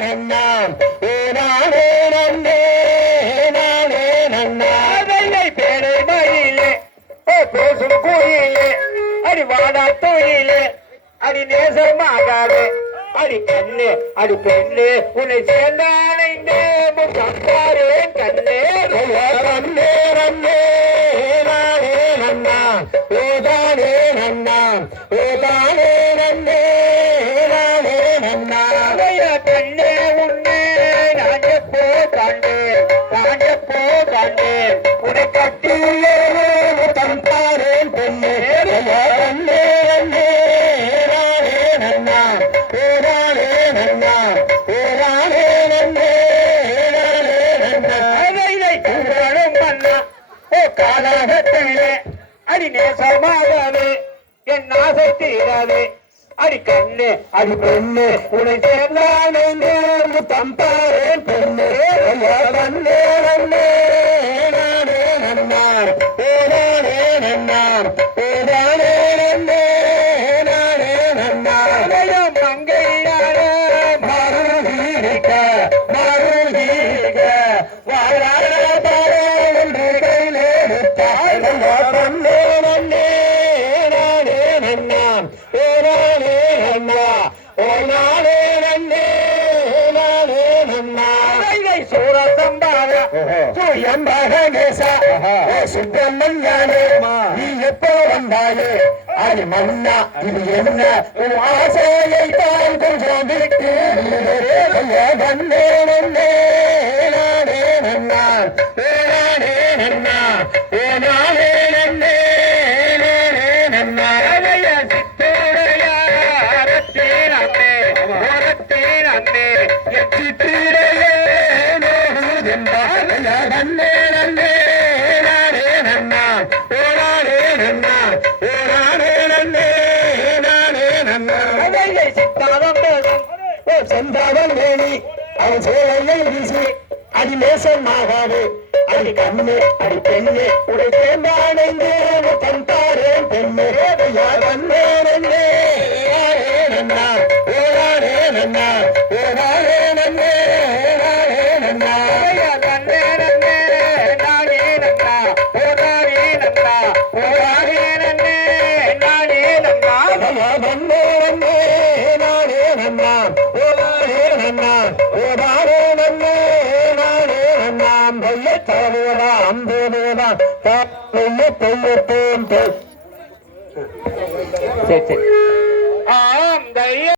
நன்னா நானே நன்னே நானே நன்னா பேரை மயிலே பேசும் கோயிலே அடி வாடா தொழிலே அடி நேசமாகாது அடி கண்ணு அடி பெண்ணு உன்னை சேர்ந்தானே கண்டாரேன் கண்ணே ரன்னே ரன்னே நானே நன்னா ஓதானே நன்னா ஓதானே நன்னே நானே நன்னா கண்ணே உன்னே நான் எப்போ கண்டேன் நான் எப்போ கண்டேன் உன்னை கட்டியே தந்தாரேன் பெண்ணே ரன்னே ரன்னே நானே நன்னா ஓதானே நன்னா ஓதானே நன்னே நானே நன்னா மன்னா ஓ காலகத்திலே அடி நேசமாகவே என் ஆசை தீராது அடி கண்ணு அடி பெண்ணு உன்னை சேர்ந்தானே தந்தாரேன் பெண்ணு நன்னே நன்னே நானே நன்னார் ஓதானே நன்னார் ஓதானே நன்னே நானே நன்னார் மங்கையாரே மருகீக மருகீக வாழாட என்று கையிலே நன்னே நன்னே நானே நன்னான் ஓதானே நன்னா ஓதானே நன்னே நானே நன்னா சூரசம்பாக சூரியம்பாக நேசா சுப்பிரமணியானே நீ எப்போ வந்தாயே அது மன்னா இது என்ன உன் ஆசையை தான் கொஞ்சம் விட்டு நன்னே நன்னே நானே நன்னான் நானே நன்னா ஓ நானே நன்னே நானே நன்னா சித்தோடைய அரத்தேன் அண்ணே ஓரத்தேன் அண்ணே என் சித்திரையே நன்னே நன்னே நானே நன்னா ஓ நானே நன்னா ஓ நானே நன்னே நானே நன்னா சித்தாதம் செந்தாதம் வேணி அவன் சேலையை வீசி அடி நேசமாகாது அடி கண்ணு அடி பெண்ணு உடை தேர்ந்தானே தந்தாரேன் பெண்ணு நன்னே நன்னே நன்னா ஓடானே நன்னா ஓடானே நன்னே நானே நன்னா நன்னே நன்னே நானே நன்னா ஓடானே நன்னா ஓடானே நன்னே நானே நன்னா நன்னே நன்னே நானே நன்னா ஓடானே நன்னா ஓடானே நன்னே நானே நன்னா வெள்ளை தலைவா அம்பேதேவா வெள்ளை பெண்ணு தேன் சரி சரி ஆம் தைரிய